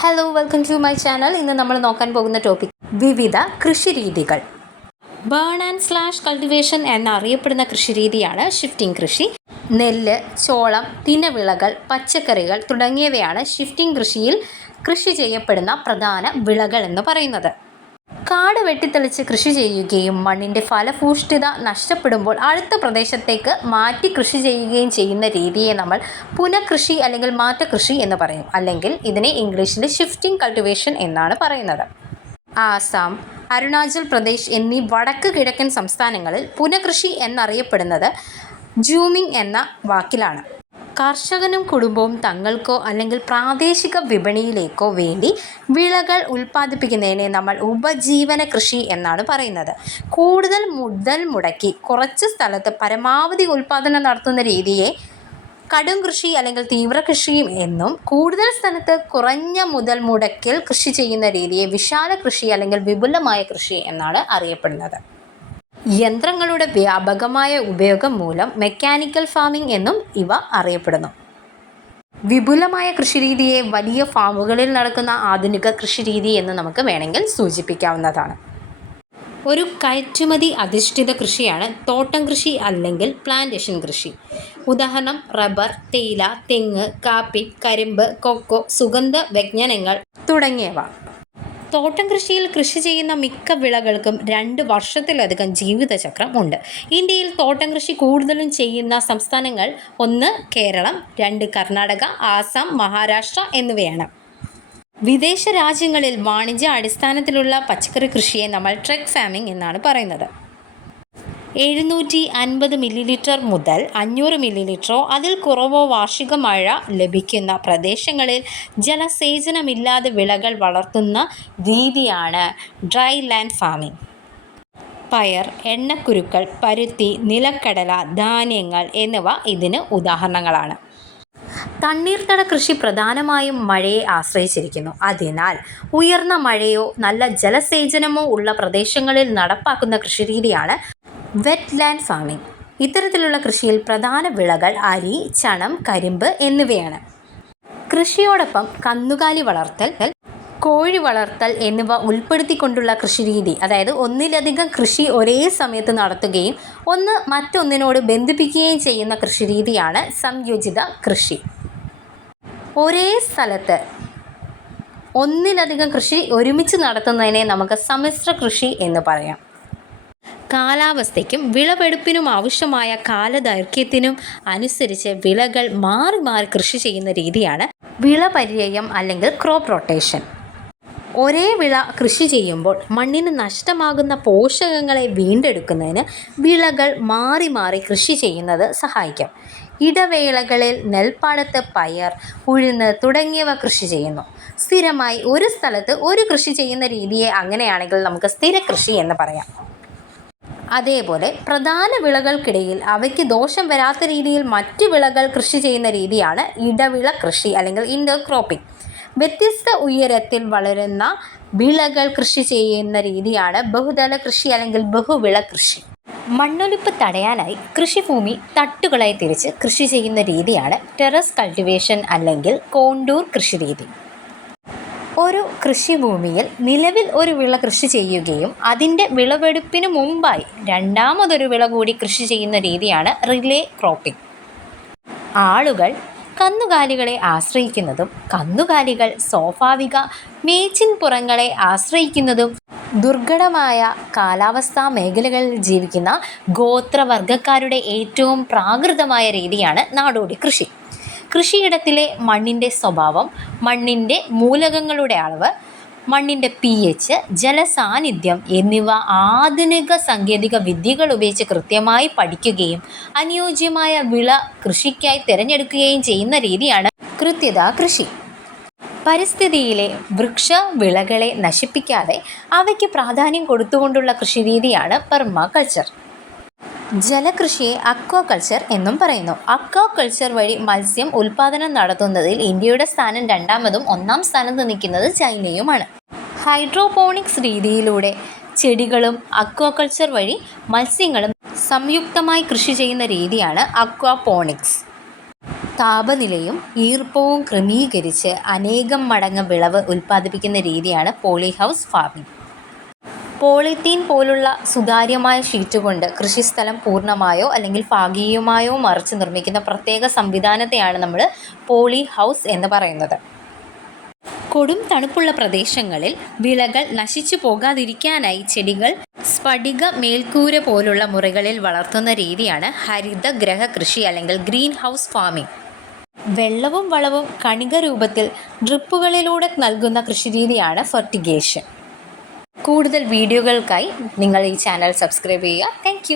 Hello welcome to my channel ഇന്ന് നമ്മൾ നോക്കാൻ പോകുന്ന ടോപ്പിക് വിവിധ കൃഷിരീതികൾ. ബേൺ ആൻഡ് സ്ലാഷ് കൾട്ടിവേഷൻ എന്നറിയപ്പെടുന്ന കൃഷിരീതിയാണ് ഷിഫ്റ്റിംഗ് കൃഷി. നെല്ല് ചോളം തിനവിളകൾ പച്ചക്കറികൾ തുടങ്ങിയവയാണ് ഷിഫ്റ്റിംഗ് കൃഷിയിൽ കൃഷി ചെയ്യപ്പെടുന്ന പ്രധാന വിളകൾ എന്ന് പറയുന്നത്. കാട് വെട്ടിത്തെളിച്ച് കൃഷി ചെയ്യുകയും മണ്ണിന്റെ ഫലഭൂഷ്ഠിത നഷ്ടപ്പെടുമ്പോൾ അടുത്ത പ്രദേശത്തേക്ക് മാറ്റി കൃഷി ചെയ്യുകയും ചെയ്യുന്ന രീതിയെ നമ്മൾ പുനഃകൃഷി അല്ലെങ്കിൽ മാറ്റകൃഷി എന്ന് പറയും. അല്ലെങ്കിൽ ഇതിനെ ഇംഗ്ലീഷിൽ ഷിഫ്റ്റിംഗ് കൾട്ടിവേഷൻ എന്നാണ് പറയുന്നത്. ആസാം അരുണാചൽ പ്രദേശ് എന്നീ വടക്ക് കിഴക്കൻ സംസ്ഥാനങ്ങളിൽ പുനഃകൃഷി എന്നറിയപ്പെടുന്നത് ജൂമിംഗ് എന്ന വാക്കിലാണ്. കർഷകനും കുടുംബവും തങ്ങൾക്കോ അല്ലെങ്കിൽ പ്രാദേശിക വിപണിയിലേക്കോ വേണ്ടി വിളകൾ ഉൽപ്പാദിപ്പിക്കുന്നതിനെ നമ്മൾ ഉപജീവന കൃഷി എന്നാണ് പറയുന്നത്. കൂടുതൽ മുതൽ മുടക്കി കുറച്ച് സ്ഥലത്ത് പരമാവധി ഉൽപ്പാദനം നടത്തുന്ന രീതിയെ കടും കൃഷി അല്ലെങ്കിൽ തീവ്ര കൃഷിയും എന്നും കൂടുതൽ സ്ഥലത്ത് കുറഞ്ഞ മുതൽ മുടക്കിൽ കൃഷി ചെയ്യുന്ന രീതിയെ വിശാല കൃഷി അല്ലെങ്കിൽ വിപുലമായ കൃഷി എന്നാണ് അറിയപ്പെടുന്നത്. യന്ത്രങ്ങളുടെ വ്യാപകമായ ഉപയോഗം മൂലം മെക്കാനിക്കൽ ഫാമിംഗ് എന്നും ഇവ അറിയപ്പെടുന്നു. വിപുലമായ കൃഷിരീതിയെ വലിയ ഫാമുകളിൽ നടക്കുന്ന ആധുനിക കൃഷിരീതി എന്ന് നമുക്ക് വേണമെങ്കിൽ സൂചിപ്പിക്കാവുന്നതാണ്. ഒരു കയറ്റുമതി അധിഷ്ഠിത കൃഷിയാണ് തോട്ടം കൃഷി അല്ലെങ്കിൽ പ്ലാന്റേഷൻ കൃഷി. ഉദാഹരണം റബ്ബർ തേയില തെങ്ങ് കാപ്പി കരിമ്പ് കൊക്കോ സുഗന്ധ വ്യഞ്ജനങ്ങൾ തുടങ്ങിയവ. തോട്ടം കൃഷിയിൽ കൃഷി ചെയ്യുന്ന മിക്ക വിളകൾക്കും രണ്ട് വർഷത്തിലധികം ജീവിതചക്രം ഉണ്ട്. ഇന്ത്യയിൽ തോട്ടം കൃഷി കൂടുതലും ചെയ്യുന്ന സംസ്ഥാനങ്ങൾ ഒന്ന് കേരളം രണ്ട് കർണാടക ആസാം മഹാരാഷ്ട്ര എന്നിവയാണ്. വിദേശ രാജ്യങ്ങളിൽ വാണിജ്യ അടിസ്ഥാനത്തിലുള്ള പച്ചക്കറി കൃഷിയെ നമ്മൾ ട്രെക് ഫാമിംഗ് എന്നാണ് പറയുന്നത്. എഴുന്നൂറ്റി അൻപത് മില്ലി ലിറ്റർ മുതൽ അഞ്ഞൂറ് മില്ലിലിറ്ററോ അതിൽ കുറവോ വാർഷിക മഴ ലഭിക്കുന്ന പ്രദേശങ്ങളിൽ ജലസേചനമില്ലാതെ വിളകൾ വളർത്തുന്ന രീതിയാണ് ഡ്രൈ ലാൻഡ് ഫാമിംഗ്. പയർ എണ്ണക്കുരുക്കൾ പരുത്തി നിലക്കടല ധാന്യങ്ങൾ എന്നിവ ഇതിന് ഉദാഹരണങ്ങളാണ്. തണ്ണീർത്തട കൃഷി പ്രധാനമായും മഴയെ ആശ്രയിച്ചിരിക്കുന്നു. അതിനാൽ ഉയർന്ന മഴയോ നല്ല ജലസേചനമോ ഉള്ള പ്രദേശങ്ങളിൽ നടപ്പാക്കുന്ന കൃഷിരീതിയാണ് വെറ്റ് ലാൻഡ് ഫാമിംഗ്. ഇത്തരത്തിലുള്ള കൃഷിയിൽ പ്രധാന വിളകൾ അരി ചണം കരിമ്പ് എന്നിവയാണ്. കൃഷിയോടൊപ്പം കന്നുകാലി വളർത്തൽ കോഴി വളർത്തൽ എന്നിവ ഉൾപ്പെടുത്തിക്കൊണ്ടുള്ള കൃഷിരീതി അതായത് ഒന്നിലധികം കൃഷി ഒരേ സമയത്ത് നടത്തുകയും ഒന്ന് മറ്റൊന്നിനോട് ബന്ധിപ്പിക്കുകയും ചെയ്യുന്ന കൃഷിരീതിയാണ് സംയോജിത കൃഷി. ഒരേ സ്ഥലത്ത് ഒന്നിലധികം കൃഷി ഒരുമിച്ച് നടത്തുന്നതിനെ നമുക്ക് സമ്മിശ്ര കൃഷി എന്ന് പറയാം. കാലാവസ്ഥയ്ക്കും വിളവെടുപ്പിനും ആവശ്യമായ കാലദൈർഘ്യത്തിനും അനുസരിച്ച് വിളകൾ മാറി മാറി കൃഷി ചെയ്യുന്ന രീതിയാണ് വിളപര്യയം അല്ലെങ്കിൽ ക്രോപ്പ് റൊട്ടേഷൻ ഒരേ വിള കൃഷി ചെയ്യുമ്പോൾ മണ്ണിന് നഷ്ടമാകുന്ന പോഷകങ്ങളെ വീണ്ടെടുക്കുന്നതിന് വിളകൾ മാറി മാറി കൃഷി ചെയ്യുന്നത് സഹായിക്കും. ഇടവേളകളിൽ നെൽപ്പാടത്ത് പയർ ഉഴുന്ന് തുടങ്ങിയവ കൃഷി ചെയ്യുന്നു. സ്ഥിരമായി ഒരു സ്ഥലത്ത് ഒരു കൃഷി ചെയ്യുന്ന രീതിയെ അങ്ങനെയാണെങ്കിൽ നമുക്ക് സ്ഥിര കൃഷി എന്ന് പറയാം. അതേപോലെ പ്രധാന വിളകൾക്കിടയിൽ അവയ്ക്ക് ദോഷം വരാത്ത രീതിയിൽ മറ്റ് വിളകൾ കൃഷി ചെയ്യുന്ന രീതിയാണ് ഇടവിള കൃഷി അല്ലെങ്കിൽ ഇൻഡോർ ക്രോപ്പിംഗ് വ്യത്യസ്ത ഉയരത്തിൽ വളരുന്ന വിളകൾ കൃഷി ചെയ്യുന്ന രീതിയാണ് ബഹുതല കൃഷി അല്ലെങ്കിൽ ബഹുവിള കൃഷി. മണ്ണൊലിപ്പ് തടയാനായി കൃഷിഭൂമി തട്ടുകളായി തിരിച്ച് കൃഷി ചെയ്യുന്ന രീതിയാണ് ടെറസ് കൾട്ടിവേഷൻ അല്ലെങ്കിൽ കോണ്ടൂർ കൃഷിരീതി ഒരു കൃഷിഭൂമിയിൽ നിലവിൽ ഒരു വിള കൃഷി ചെയ്യുകയും അതിന്റെ വിളവെടുപ്പിന് മുമ്പായി രണ്ടാമതൊരു വിള കൂടി കൃഷി ചെയ്യുന്ന രീതിയാണ് റിലേ ക്രോപ്പിംഗ്. ആളുകൾ കന്നുകാലികളെ ആശ്രയിക്കുന്നതും കന്നുകാലികൾ സ്വാഭാവിക മേച്ചിൻ പുറങ്ങളെ ആശ്രയിക്കുന്നതും ദുർഘടമായ കാലാവസ്ഥാ മേഖലകളിൽ ജീവിക്കുന്ന ഗോത്രവർഗക്കാരുടെ ഏറ്റവും പ്രാകൃതമായ രീതിയാണ് നാടോടി കൃഷി. കൃഷിയിടത്തിലെ മണ്ണിന്റെ സ്വഭാവം മണ്ണിന്റെ മൂലകങ്ങളുടെ അളവ് മണ്ണിന്റെ പി എച്ച് ജലസാന്നിധ്യം എന്നിവ ആധുനിക സാങ്കേതിക വിദ്യകൾ ഉപയോഗിച്ച് കൃത്യമായി പഠിക്കുകയും അനുയോജ്യമായ വിള കൃഷിക്കായി തിരഞ്ഞെടുക്കുകയും ചെയ്യുന്ന രീതിയാണ് കൃത്യത കൃഷി. പരിസ്ഥിതിയിലെ വൃക്ഷ വിളകളെ നശിപ്പിക്കാതെ അവയ്ക്ക് പ്രാധാന്യം കൊടുത്തുകൊണ്ടുള്ള കൃഷിരീതിയാണ് പെർമാകൾച്ചർ. ജലകൃഷിയെ അക്വാകൾച്ചർ എന്നും പറയുന്നു. അക്വാകൾച്ചർ വഴി മത്സ്യം ഉൽപാദനം നടത്തുന്നതിൽ ഇന്ത്യയുടെ സ്ഥാനം രണ്ടാമതും ഒന്നാം സ്ഥാനത്ത് നിൽക്കുന്നത് ചൈനയുമാണ്. ഹൈഡ്രോപോണിക്സ് രീതിയിലൂടെ ചെടികളും അക്വാകൾച്ചർ വഴി മത്സ്യങ്ങളും സംയുക്തമായി കൃഷി ചെയ്യുന്ന രീതിയാണ് അക്വാപോണിക്സ്. താപനിലയും ഈർപ്പവും ക്രമീകരിച്ച് അനേകം മടങ്ങ് വിളവ് ഉൽപ്പാദിപ്പിക്കുന്ന രീതിയാണ് പോളിഹൗസ് ഫാമിംഗ്. പോളിത്തീൻ പോലുള്ള സുതാര്യമായ ഷീറ്റ് കൊണ്ട് കൃഷിസ്ഥലം പൂർണമായോ അല്ലെങ്കിൽ ഭാഗികമായോ മറിച്ച് നിർമ്മിക്കുന്ന പ്രത്യേക സംവിധാനത്തെയാണ് നമ്മൾ പോളി ഹൗസ് എന്ന് പറയുന്നത്. കൊടും തണുപ്പുള്ള പ്രദേശങ്ങളിൽ വിളകൾ നശിച്ചു പോകാതിരിക്കാനായി ചെടികൾ സ്ഫടിക മേൽക്കൂര പോലുള്ള മുറികളിൽ വളർത്തുന്ന രീതിയാണ് ഹരിതഗ്രഹ കൃഷി അല്ലെങ്കിൽ ഗ്രീൻ ഹൗസ് ഫാമിംഗ്. വെള്ളവും വളവും കണിക രൂപത്തിൽ ഡ്രിപ്പുകളിലൂടെ നൽകുന്ന കൃഷിരീതിയാണ് ഫെർട്ടിഗേഷൻ. കൂടുതൽ വീഡിയോകൾക്കായി നിങ്ങൾ ഈ ചാനൽ സബ്സ്ക്രൈബ് ചെയ്യുക. താങ്ക്